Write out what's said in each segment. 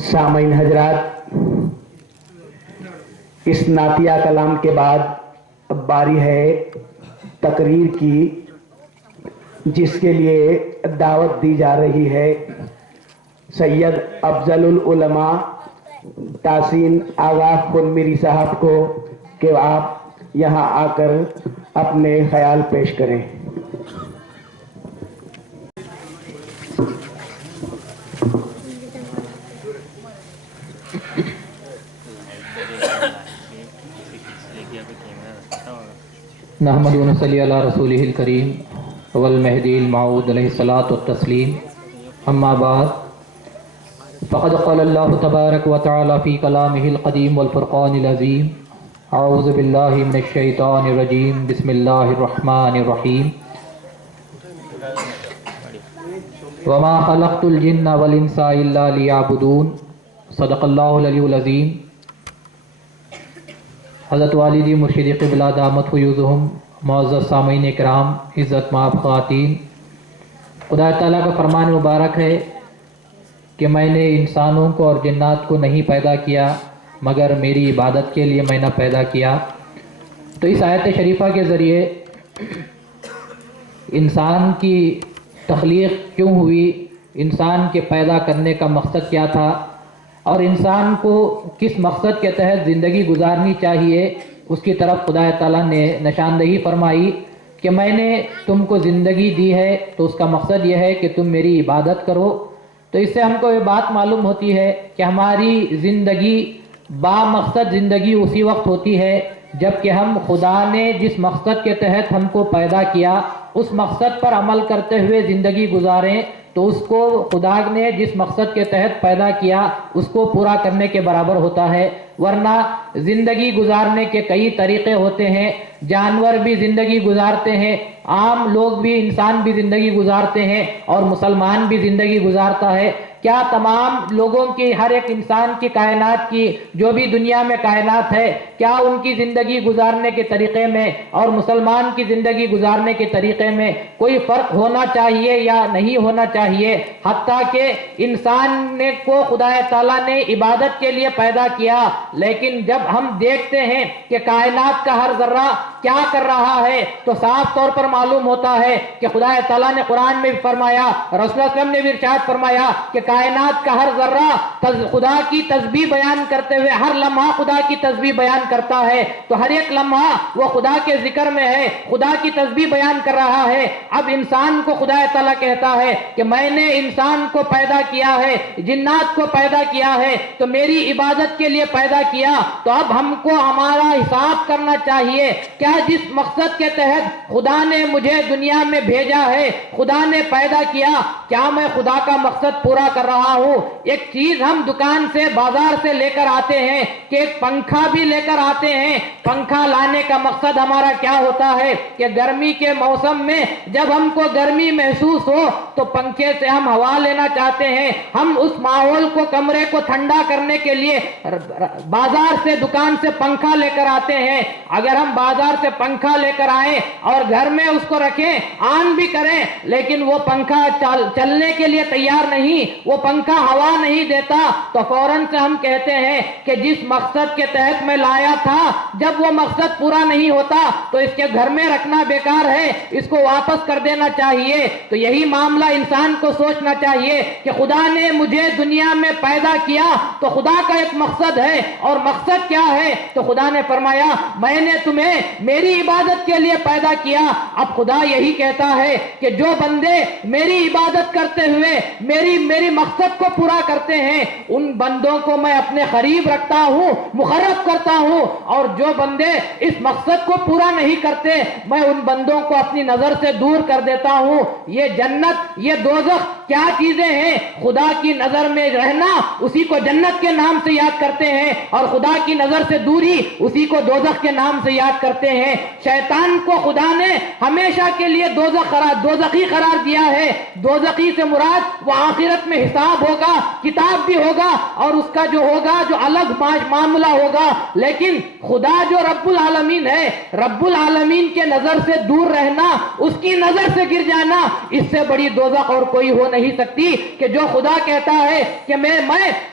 سامعین حضرات، اس نعتیہ کلام کے بعد اب باری ہے تقریر کی، جس کے لیے دعوت دی جا رہی ہے سید افضل العلماء تحسین آغا خنمیری صاحب کو کہ آپ یہاں آ کر اپنے خیال پیش کریں۔ نحمد و نصلی علی رسولہ الکریم والمہدی الموعود علیہ الصلاۃ والتسلیم، اما بعد فقد قال اللہ تبارک و تعالی فی کلامہ القدیم والفرقان العظیم، اعوذ باللہ من الشیطان الرجیم، بسم اللہ الرحمن الرحیم، وما خلقت الجن والانس الا لیعبدون، صدق اللہ العلی العظیم۔ حضرت والدی مرشدی قبلہ دامت فیوزہم، معزز سامعین اکرام، عزت مآب خواتین، خدا تعالیٰ کا فرمان مبارک ہے کہ میں نے انسانوں کو اور جنات کو نہیں پیدا کیا مگر میری عبادت کے لیے میں نے پیدا کیا۔ تو اس آیت شریفہ کے ذریعے انسان کی تخلیق کیوں ہوئی، انسان کے پیدا کرنے کا مقصد کیا تھا، اور انسان کو کس مقصد کے تحت زندگی گزارنی چاہیے، اس کی طرف خدا تعالیٰ نے نشاندہی فرمائی کہ میں نے تم کو زندگی دی ہے تو اس کا مقصد یہ ہے کہ تم میری عبادت کرو۔ تو اس سے ہم کو یہ بات معلوم ہوتی ہے کہ ہماری زندگی با مقصد زندگی اسی وقت ہوتی ہے جب کہ ہم خدا نے جس مقصد کے تحت ہم کو پیدا کیا اس مقصد پر عمل کرتے ہوئے زندگی گزاریں، تو اس کو خدا نے جس مقصد کے تحت پیدا کیا اس کو پورا کرنے کے برابر ہوتا ہے۔ ورنہ زندگی گزارنے کے کئی طریقے ہوتے ہیں، جانور بھی زندگی گزارتے ہیں، عام لوگ بھی، انسان بھی زندگی گزارتے ہیں، اور مسلمان بھی زندگی گزارتا ہے۔ کیا تمام لوگوں کی، ہر ایک انسان کی، کائنات کی جو بھی دنیا میں کائنات ہے، کیا ان کی زندگی گزارنے کے طریقے میں اور مسلمان کی زندگی گزارنے کے طریقے میں کوئی فرق ہونا چاہیے یا نہیں ہونا چاہیے؟ حتیٰ کہ انسان کو خدا تعالیٰ نے عبادت کے لیے پیدا کیا، لیکن جب ہم دیکھتے ہیں کہ کائنات کا ہر ذرہ کیا کر رہا ہے تو صاف طور پر معلوم ہوتا ہے کہ خدا تعالیٰ نے قرآن میں بھی فرمایا، رسول اللہ صلی اللہ علیہ وسلم نے بھی ارشاد فرمایا کہ کائنات کا ہر ذرہ خدا کی تسبیح بیان کرتے ہوئے، ہر لمحہ خدا کی تسبیح بیان کرتا ہے۔ تو ہر ایک لمحہ وہ خدا کے ذکر میں ہے، خدا کی تسبیح بیان کر رہا ہے۔ اب انسان کو خدا تعالیٰ کہتا ہے کہ میں نے انسان کو پیدا کیا ہے، جنات کو پیدا کیا ہے، تو میری عبادت کے لیے پیدا کیا، تو اب ہم کو ہمارا حساب کرنا چاہیے۔ کیا جس مقصد کے تحت خدا نے مجھے دنیا میں بھیجا ہے، خدا نے پیدا کیا، کیا میں خدا کا مقصد پورا کر رہا ہوں؟ ایک چیز ہم دکان سے، بازار سے لے کر آتے ہیں کہ ایک پنکھا بھی لے کر آتے ہیں، پنکھا لانے کا مقصد ہمارا کیا ہوتا ہے کہ گرمی کے موسم میں جب ہم کو گرمی محسوس ہو تو پنکھے سے ہم ہوا لینا چاہتے ہیں، ہم اس ماحول کو، کمرے کو ٹھنڈا کرنے کے لیے بازار سے، دکان سے پنکھا لے کر آتے ہیں۔ اگر ہم بازار سے پنکھا لے کر آئیں اور گھر میں اس کو رکھیں، آن بھی کریں، لیکن وہ پنکھا چلنے کے لیے تیار نہیں، وہ پنکھا ہوا نہیں دیتا، تو فوراً سے ہم کہتے ہیں کہ جس مقصد کے تحت میں لایا تھا، جب وہ مقصد پورا نہیں ہوتا تو اس کے گھر میں رکھنا بیکار ہے، اس کو واپس کر دینا چاہیے۔ تو یہی معاملہ انسان کو سوچنا چاہیے کہ خدا نے مجھے دنیا میں پیدا کیا تو خدا کا ایک مقصد ہے، اور مقصد کیا ہے؟ تو خدا نے فرمایا میں نے تمہیں میری عبادت کے لیے پیدا کیا۔ اب خدا یہی کہتا ہے کہ جو بندے میری عبادت کرتے ہوئے میری مقصد کو پورا کرتے ہیں، ان بندوں کو میں اپنے قریب رکھتا ہوں، مقرب کرتا ہوں، اور جو بندے اس مقصد کو پورا نہیں کرتے میں ان بندوں کو اپنی نظر سے دور کر دیتا ہوں۔ یہ جنت، یہ دوزخ کیا چیزیں ہیں؟ خدا کی نظر میں رہنا اسی کو جنت کے نام سے یاد کرتے ہیں، اور خدا کی نظر سے دوری اسی کو دوزخ کے نام سے یاد کرتے ہیں۔ ہیں. شیطان کو خدا نے ہمیشہ کے لیے دوزخی قرار دیا ہے. دوزخی سے مراد وہ آخرت میں حساب ہوگا, کتاب بھی ہوگا, اور اس کا جو ہوگا جو الگ معاملہ ہوگا. لیکن خدا جو رب العالمین ہے, رب العالمین کے نظر سے دور رہنا, اس کی نظر سے گر جانا, اس سے بڑی دوزخ اور کوئی ہو نہیں سکتی. کہ جو خدا کہتا ہے کہ میں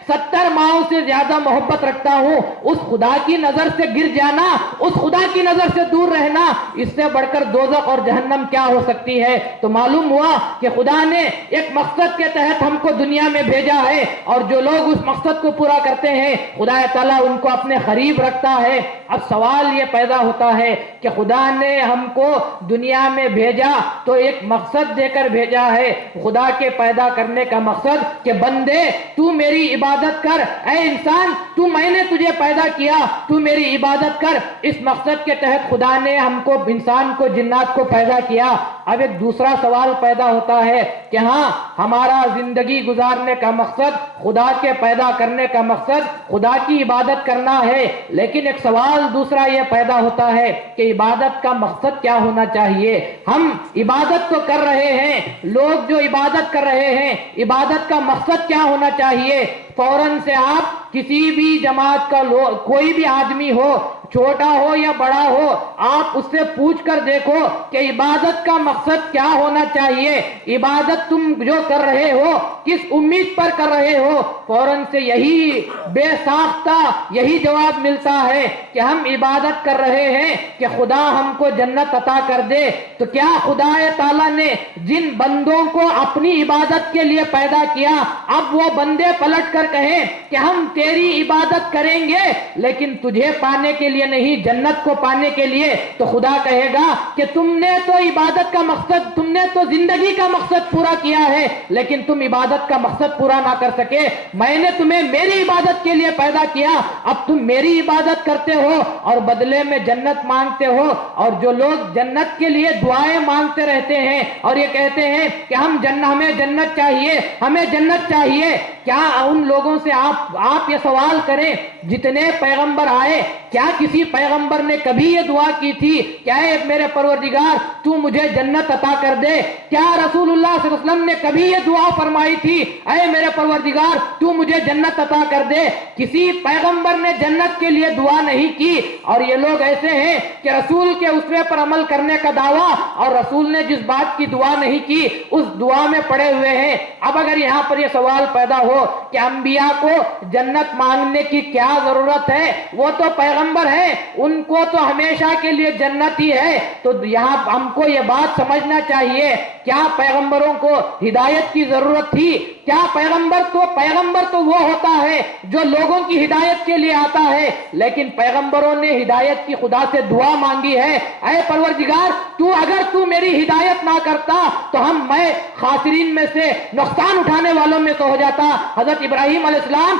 70 ماؤں سے زیادہ محبت رکھتا ہوں, اس خدا کی نظر سے گر جانا, اس خدا کی نظر سے دور رہنا, اس سے بڑھ کر دوزخ اور جہنم کیا ہو سکتی ہے. تو معلوم ہوا کہ خدا نے ایک مقصد کے تحت ہم کو دنیا میں بھیجا ہے, اور جو لوگ اس مقصد کو پورا کرتے ہیں خدا تعالیٰ ان کو اپنے قریب رکھتا ہے. اب سوال یہ پیدا ہوتا ہے کہ خدا نے ہم کو دنیا میں بھیجا تو ایک مقصد دے کر بھیجا ہے. خدا کے پیدا کرنے کا مقصد کہ بندے تو میری عبادت کر, اے انسان تو میں نے تجھے پیدا کیا, تو میری عبادت کر. اس مقصد کے تحت خدا نے ہم کو, انسان کو, جنات کو پیدا کیا. اب ایک دوسرا سوال پیدا ہوتا ہے کہ ہاں ہمارا زندگی گزارنے کا مقصد, خدا کے پیدا کرنے کا مقصد خدا کی عبادت کرنا ہے. لیکن ایک سوال دوسرا یہ پیدا ہوتا ہے کہ عبادت کا مقصد کیا ہونا چاہیے. ہم عبادت تو کر رہے ہیں, لوگ جو عبادت کر رہے ہیں, عبادت کا مقصد کیا ہونا چاہیے. فوراً سے آپ کسی بھی جماعت کا کوئی بھی آدمی ہو, چھوٹا ہو یا بڑا ہو, آپ اس سے پوچھ کر دیکھو کہ عبادت کا مقصد کیا ہونا چاہیے, عبادت تم جو کر رہے ہو کس امید پر کر رہے ہو. فوراً سے یہی بے ساختہ یہی جواب ملتا ہے کہ ہم عبادت کر رہے ہیں کہ خدا ہم کو جنت عطا کر دے. تو کیا خدا تعالیٰ نے جن بندوں کو اپنی عبادت کے لیے پیدا کیا, اب وہ بندے پلٹ کر کہیں کہ ہم تیری عبادت کریں گے لیکن تجھے پانے کے لیے نہیں, جنت کو پانے کے لیے, تو خدا کہے گا کہ تم نے تو عبادت کا مقصد, تم نے تو زندگی کا مقصد پورا کیا ہے لیکن تم عبادت کا مقصد پورا نہ کر سکے. میں نے تمہیں میری عبادت کے لیے پیدا کیا, اب تم میری عبادت کرتے ہو اور بدلے میں جنت مانگتے ہو. اور جو لوگ جنت کے لیے دعائیں مانگتے رہتے ہیں اور یہ کہتے ہیں کہ ہمیں جنت چاہیے, ہمیں جنت چاہیے, کیا ان لوگوں سے آپ یہ سوال کریں جتنے پیغمبر آئے, کیا کسی پیغمبر نے کبھی یہ دعا کی تھی کہ اے میرے پروردگار تو مجھے جنت عطا کر دے؟ کیا رسول اللہ صلی اللہ علیہ وسلم نے کبھی یہ دعا فرمائی تھی اے میرے پروردگار تو مجھے جنت عطا کر دے؟ کسی پیغمبر نے جنت کے لیے دعا نہیں کی. اور یہ لوگ ایسے ہیں کہ رسول کے اسوے پر عمل کرنے کا دعویٰ, اور رسول نے جس بات کی دعا نہیں کی اس دعا میں پڑے ہوئے ہیں. اب اگر یہاں پر یہ سوال پیدا ہو کہ انبیاء کو جنت مانگنے کی کیا ضرورت ہے, وہ تو پیغمبر ہیں, ان کو تو ہمیشہ کے لیے جنت ہی ہے, تو یہاں ہم کو یہ بات سمجھنا چاہیے کیا پیغمبروں کو ہدایت کی ضرورت تھی؟ کیا پیغمبر تو وہ ہوتا ہے جو لوگوں کی ہدایت کے لیے آتا ہے, لیکن پیغمبروں نے ہدایت کی خدا سے دعا مانگی ہے, اے پروردگار اگر تو میری ہدایت نہ کرتا تو میں خاسرین میں سے, نقصان اٹھانے والوں میں سے ہو جاتا. حضرت ابراہیم علیہ السلام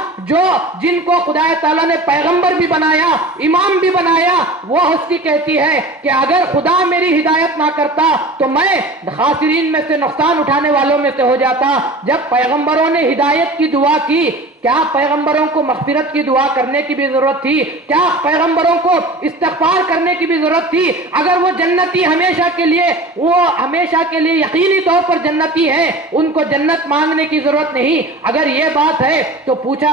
جن کو خدا تعالیٰ نے پیغمبر بھی بنایا, امام بھی بنایا, وہ ہستی کہتی ہے کہ اگر خدا میری ہدایت نہ کرتا تو میں خاسرین میں سے, نقصان اٹھانے والوں میں سے ہو جاتا. جب پیغمبروں نے ہدایت کی دعا کی, کیا پیغمبروں کو مغفرت کی دعا کرنے کی بھی ضرورت تھی؟ کیا پیغمبروں کو استغفار کرنے کی بھی ضرورت تھی؟ اگر وہ جنتی ہمیشہ کے لیے یقینی طور پر جنتی ہے, ان کو جنت مانگنے کی ضرورت نہیں. اگر یہ بات ہے تو پوچھ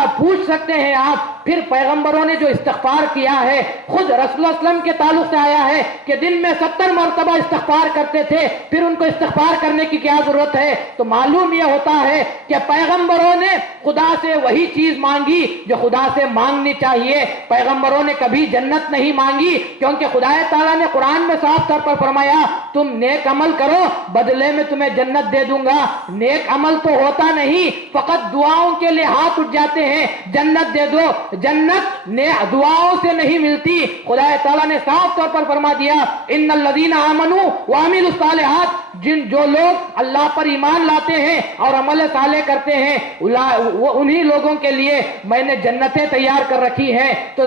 سکتے ہیں آپ, پھر پیغمبروں نے جو استغفار کیا ہے خود رسول اللہ صلی اللہ علیہ وسلم کے تعلق سے آیا ہے کہ دن میں 70 مرتبہ استغفار کرتے تھے, پھر ان کو استغفار کرنے کی کیا ضرورت ہے؟ تو معلوم یہ ہوتا ہے کہ پیغمبروں نے خدا سے وہی چیز مانگی جو خدا سے مانگنی چاہیے. پیغمبروں نے کبھی جنت نہیں مانگی, کیونکہ خدا تعالیٰ نے قرآن میں صاف طور پر فرمایا تم نیک عمل کرو بدلے میں تمہیں جنت دے دوں گا. نیک عمل تو ہوتا نہیں, فقط دعاؤں کے لیے ہاتھ اٹھ جاتے ہیں, جنت دے دو. جنت دعاؤں سے نہیں ملتی. خدا تعالیٰ نے صاف طور پر فرما دیا ان الذین آمنوا وعملوا الصالحات جو لوگ اللہ پر ایمان لاتے ہیں اور عمل صالح کرتے ہیں انہی لوگوں کے لیے میں نے جنتیں تیار کر رکھی ہیں. تو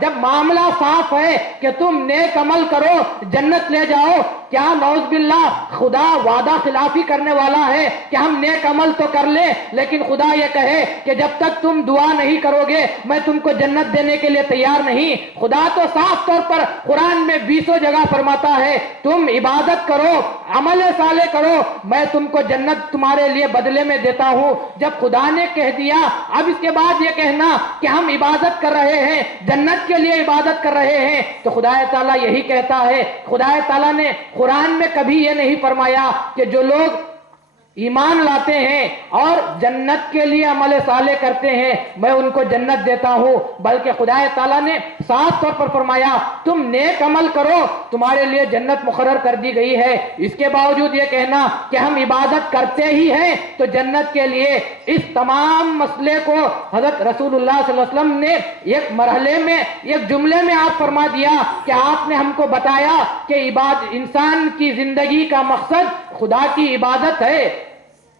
جب معاملہ صاف ہے کہ تم نیک عمل کرو جنت لے جاؤ، کیا نعوذ باللہ خدا وعدہ خلافی کرنے والا ہے کہ ہم نیک عمل تو کر لیں لیکن خدا یہ کہے کہ جب تک تم دعا نہیں کرو گے میں تم کو جنت دینے کے لیے تیار نہیں. خدا تو صاف طور پر قرآن میں 20 جگہ فرماتا ہے تم عبادت کرو، عمل صالح کرو، میں تم کو جنت تمہارے لیے بدلے میں دیتا ہوں. جب خدا نے کہہ دیا اب اس کے بعد یہ کہنا کہ ہم عبادت کر رہے ہیں، جنت کے لیے عبادت کر رہے ہیں، تو خدا تعالیٰ یہی کہتا ہے. خدا تعالیٰ نے قرآن میں کبھی یہ نہیں فرمایا کہ جو لوگ ایمان لاتے ہیں اور جنت کے لیے عمل صالح کرتے ہیں میں ان کو جنت دیتا ہوں، بلکہ خدا تعالیٰ نے صاف طور پر فرمایا تم نیک عمل کرو تمہارے لیے جنت مقرر کر دی گئی ہے. اس کے باوجود یہ کہنا کہ ہم عبادت کرتے ہی ہیں تو جنت کے لیے، اس تمام مسئلے کو حضرت رسول اللہ صلی اللہ علیہ وسلم نے ایک مرحلے میں ایک جملے میں آپ فرما دیا کہ آپ نے ہم کو بتایا کہ انسان کی زندگی کا مقصد خدا کی عبادت ہے،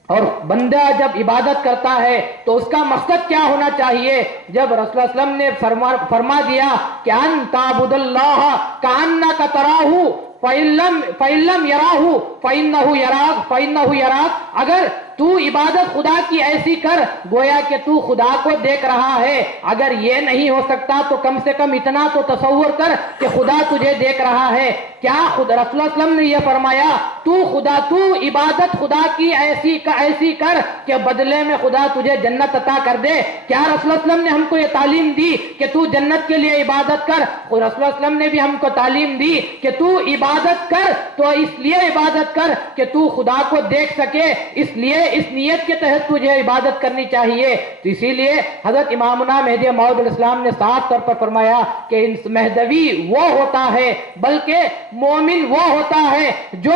اور بندہ جب عبادت کرتا ہے تو اس کا مقصد کیا ہونا چاہیے. جب رسول اللہ علیہ وسلم نے فرما دیا کہ ان تعبد اللہ کأنک تراہ فإن لم یراہ فإنہ یراک، اگر تو عبادت خدا کی ایسی کر گویا کہ تو خدا کو دیکھ رہا ہے. اگر یہ نہیں ہو سکتا تو کم سے کم اتنا تو تصور کر کہ خدا تجھے دیکھ رہا ہے. کیا خدا رسول اللہ علیہ وسلم نے یہ فرمایا تو عبادت خدا کی ایسی کر کہ بدلے میں خدا تجھے جنت عطا کر دے؟ کیا رسول اللہ علیہ وسلم نے ہم کو یہ تعلیم دی کہ تو جنت کے لیے عبادت کر؟ رسول اللہ علیہ وسلم نے بھی ہم کو تعلیم دی کہ تو عبادت کر تو اس لیے عبادت کر کہ تو خدا کو دیکھ سکے، اس لیے اس نیت کے تحت تجھے عبادت کرنی چاہیے. تو اسی لیے حضرت امامنا مہدی موعود علیہ السلام نے صاف طور پر فرمایا کہ مہدوی وہ ہوتا ہے، بلکہ مومن وہ ہوتا ہے جو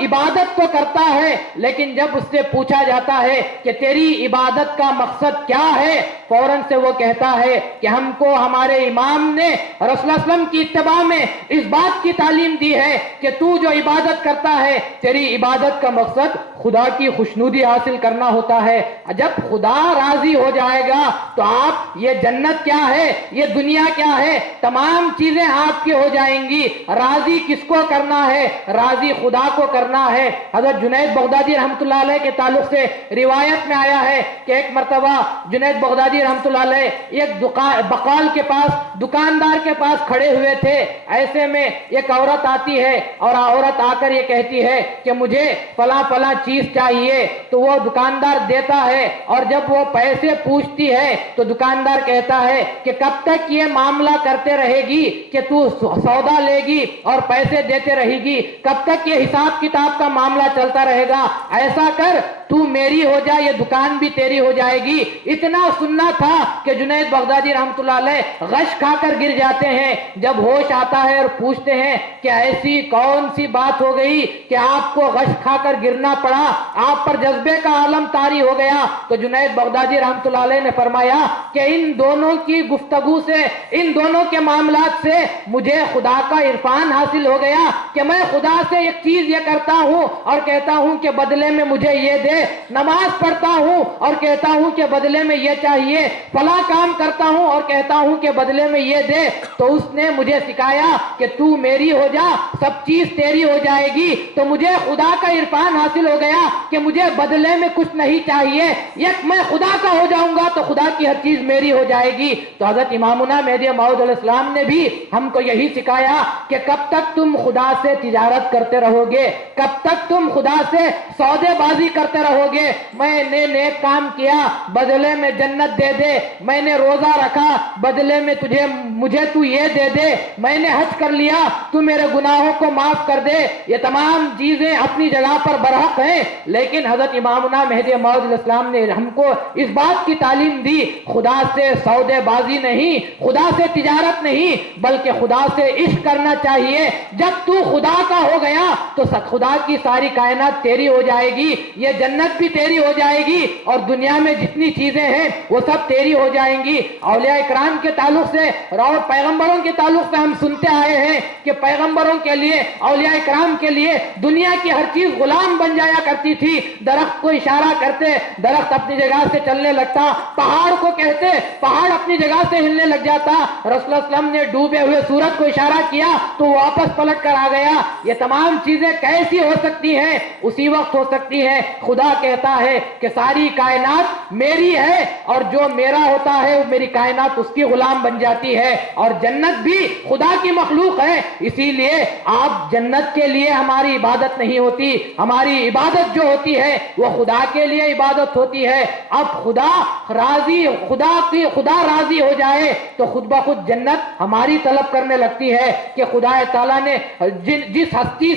عبادت تو کرتا ہے لیکن جب اس سے پوچھا جاتا ہے کہ تیری عبادت کا مقصد کیا ہے فوراً سے وہ کہتا ہے کہ ہم کو ہمارے امام نے رسول اللہ صلی اللہ علیہ وسلم کی اتباع میں اس بات کی تعلیم دی ہے کہ تو جو عبادت کرتا ہے تیری عبادت کا مقصد خدا کی خوشنودی حاصل کرنا ہوتا ہے. جب خدا راضی ہو جائے گا تو آپ یہ جنت کیا ہے، یہ دنیا کیا ہے، تمام چیزیں آپ کی ہو جائیں گی. راضی کس کو کرنا ہے؟ راضی خدا کو کرنا ہے. حضرت جنید بغدادی رحمۃ اللہ علیہ کے تعلق سے روایت میں آیا ہے کہ ایک مرتبہ جنید بغدادی رحمۃ اللہ علیہ ایک بقال کے پاس، دکاندار کے پاس کھڑے ہوئے تھے. ایسے میں ایک عورت آتی ہے اور عورت آ کر یہ کہتی ہے کہ مجھے فلاں فلاں چیز چاہیے. تو وہ دکاندار دیتا ہے اور جب وہ پیسے پوچھتی ہے تو دکاندار کہتا ہے کہ کب تک یہ معاملہ کرتے رہے گی کہ تو سودا لے گی اور پیسے دیتے رہے گی؟ کب تک یہ حساب کتاب کا معاملہ چلتا رہے گا؟ ایسا کر تو میری ہو جائے، یہ دکان بھی تیری ہو جائے گی. اتنا سننا تھا کہ جنید بغدادی رحمۃ اللہ علیہ غش کھا کر گر جاتے ہیں. جب ہوش آتا ہے اور پوچھتے ہیں کہ ایسی کون سی بات ہو گئی کہ آپ کو غش کھا کر گرنا پڑا، آپ پر جذبے کا عالم طاری ہو گیا؟ تو جنید بغدادی رحمۃ اللہ علیہ نے فرمایا کہ ان دونوں کی گفتگو سے، ان دونوں کے معاملات سے مجھے خدا کا عرفان حاصل ہو گیا کہ میں خدا سے ایک چیز یہ کرتا ہوں اور کہتا ہوں کہ بدلے میں مجھے یہ دے، نماز پڑھتا ہوں اور کہتا ہوں کہ بدلے میں یہ چاہیے، فلاں کام کرتا ہوں اور کہتا ہوں کہ بدلے میں یہ دے. تو اس نے مجھے سکھایا کہ تو میری ہو جا، سب چیز تیری ہو جائے گی. تو مجھے خدا کا عرفان حاصل ہو گیا کہ مجھے بدلے میں کچھ نہیں چاہیے، یک میں خدا کا ہو جاؤں گا تو خدا کی ہر چیز میری ہو جائے گی. تو حضرت امامنا مہدی موعود علیہ السلام نے بھی ہم کو یہی سکھایا کہ کب تک تم خدا سے تجارت کرتے رہو گے، کب تک تم خدا سے سودے بازی کرتے رہو گے؟ میں نے نیک کام کیا بدلے میں جنت دے دے، میں نے روزہ رکھا بدلے میں مجھے تو یہ دے دے، میں نے حج کر لیا تو میرے گناہوں کو معاف کر دے. یہ تمام چیزیں اپنی جگہ پر برحق ہیں لیکن لیکن حضرت امامنا مہدی موعود علیہ السلام نے ہم کو اس بات کی تعلیم دی، خدا سے سودے بازی نہیں، خدا سے تجارت نہیں، بلکہ خدا سے عشق کرنا چاہیے۔ جب تو خدا کا ہو گیا تو خدا کی ساری کائنات تیری ہو جائے گی، یہ جنت بھی تیری ہو جائے گی، اور دنیا میں جتنی چیزیں ہیں وہ سب تیری ہو جائیں گی۔ اولیاء اکرام کے تعلق سے اور پیغمبروں کے تعلق سے ہم سنتے آئے ہیں کہ پیغمبروں کے لیے، اولیاء اکرام کے لیے دنیا کی ہر چیز غلام بن جایا کرتی تھی۔ درخت کو اشارہ کرتے، درخت اپنی جگہ سے چلنے لگتا، پہاڑ کو کہتے، پہاڑ اپنی جگہ سے ہلنے لگ جاتا، رسول اللہ صلی اللہ علیہ وسلم نے ڈوبے ہوئے سورج کو اشارہ کیا تو واپس پلٹ کر آ گیا۔ یہ تمام چیزیں کیسی ہو سکتی ہیں؟ اسی وقت ہو سکتی ہے خدا کہتا ہے کہ ساری کائنات میری ہے، اور جو میرا ہوتا ہے وہ میری کائنات اس کی غلام بن جاتی ہے، اور جنت بھی خدا کی مخلوق ہے۔ اسی لیے آپ جنت کے لیے ہماری عبادت نہیں ہوتی، ہماری عبادت جو ہوتی ہے وہ خدا کے لیے عبادت ہوتی ہے۔ اب خدا راضی ہو جائے تو خود بخود جنت ہماری طلب کرنے لگتی ہے کہ خدا تعالیٰ نے جس ہستی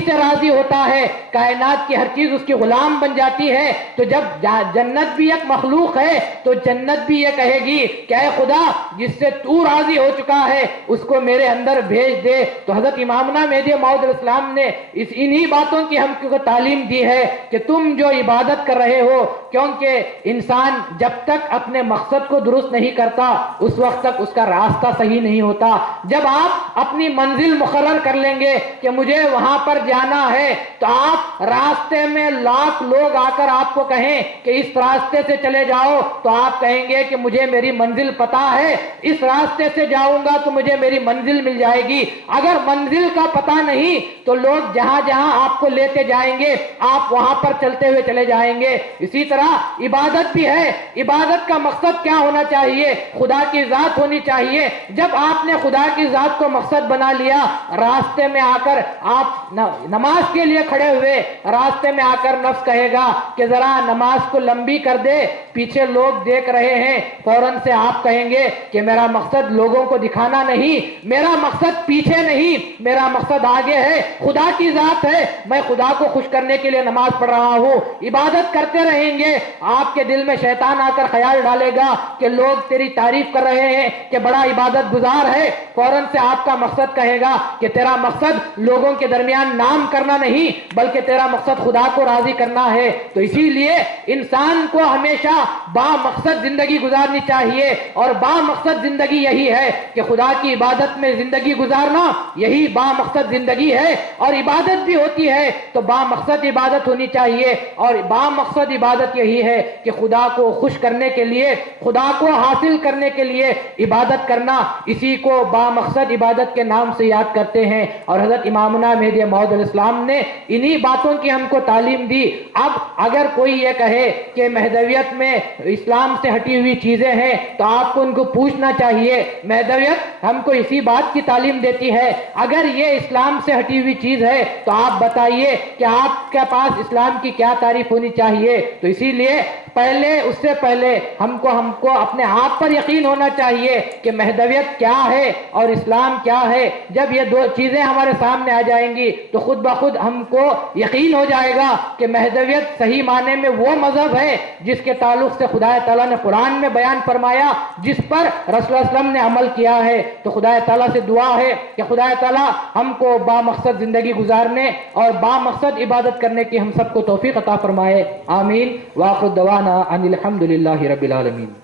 سے راضی ہوتا ہے، کائنات کی ہر چیز اس کی غلام بن جاتی ہے۔ تو جب جنت بھی ایک مخلوق ہے تو جنت بھی یہ کہے گی کہ اے خدا، جس سے تو راضی ہو چکا ہے اس کو میرے اندر بھیج دے۔ تو حضرت امامنا مہدی موعود علیہ السلام نے انہی باتوں کی ہم کو تعلیم دی ہے کہ تم جو عبادت کر رہے ہو، کیونکہ انسان جب تک اپنے مقصد کو درست نہیں کرتا اس وقت تک اس کا راستہ صحیح نہیں ہوتا۔ جب آپ اپنی منزل مقرر کر لیں گے کہ مجھے وہاں پر جانا ہے، تو آپ راستے میں لاکھ لوگ آ کر آپ کو کہیں کہ اس راستے سے چلے جاؤ تو آپ کہیں گے کہ مجھے میری منزل پتہ ہے، اس راستے سے جاؤں گا تو مجھے میری منزل مل جائے گی۔ اگر منزل کا پتہ نہیں تو لوگ جہاں جہاں آپ کو لیتے جائیں گے آپ وہاں پر چلتے ہوئے چلے جائیں گے۔ اسی طرح عبادت بھی ہے، عبادت کا مقصد کیا ہونا چاہیے؟ خدا کی ذات ہونی چاہیے۔ جب آپ نے خدا کی ذات کو مقصد بنا لیا، راستے میں آ کر آپ نماز کے لیے کھڑے ہوئے، راستے میں آ کر نفس کہے گا کہ ذرا نماز کو لمبی کر دے، پیچھے لوگ دیکھ رہے ہیں، فوراً سے آپ کہیں گے کہ میرا مقصد لوگوں کو دکھانا نہیں، میرا مقصد پیچھے نہیں، میرا مقصد آگے ہے، خدا کی ذات ہے، میں خدا کو خوش کرنے کے لیے نماز پڑھ رہا ہوں۔ عبادت کرتے رہیں گے، آپ کے دل میں شیطان آ کر خیال ڈالے گا کہ لوگ تیری تعریف کر رہے ہیں کہ بڑا عبادت گزار ہے، فوراً سے آپ کا مقصد کہے گا کہ تیرا مقصد لوگوں کے درمیان نام کرنا نہیں بلکہ تیرا مقصد خدا کو راضی کرنا ہے۔ تو اسی لیے انسان کو ہمیشہ با مقصد زندگی گزارنی چاہیے، اور با مقصد زندگی یہی ہے کہ خدا کی عبادت میں زندگی گزارنا، یہی با مقصد زندگی ہے۔ اور عبادت بھی ہوتی ہے تو با مقصد عبادت ہونی چاہیے، اور با مقصد عبادت یہی ہے کہ خدا کو خوش کرنے کے لیے، خدا کو حاصل کرنے کے لیے عبادت کرنا، اسی کو با مقصد عبادت کے نام سے یاد کرتے ہیں۔ اور حضرت امامنا مہدی موعود علیہ السلام نے انہی باتوں کی ہم کو تعلیم دی۔ اب اگر کوئی یہ کہے کہ مہدویت میں اسلام سے ہٹی ہوئی چیزیں ہیں تو آپ کو ان کو پوچھنا چاہیے، مہدویت ہم کو اسی بات کی تعلیم دیتی ہے، اگر یہ اسلام سے ہٹی ہوئی چیز ہے تو آپ بتائیے کہ آپ کے پاس اسلام کی کیا تعریف ہونی چاہیے۔ تو اسی لیے اس سے پہلے ہم کو اپنے آپ پر یقین ہونا چاہیے کہ مہدویت کیا ہے اور اسلام کیا ہے۔ جب یہ دو چیزیں ہمارے سامنے آ جائیں گی تو خود بخود ہم کو یقین ہو جائے گا کہ مہدویت صحیح معنی میں وہ مذہب ہے جس کے تعلق سے خدا تعالیٰ نے قرآن میں بیان فرمایا، جس پر رسول اللہ صلی اللہ علیہ وسلم نے عمل کیا ہے۔ تو خدا تعالیٰ سے دعا ہے کہ خدا تعالیٰ ہم کو با مقصد زندگی گزارنے اور با مقصد عبادت کرنے کی ہم سب کو توفیق عطا فرمائے، آمین۔ وآخر دعوانا ان الحمد للہ رب العالمین۔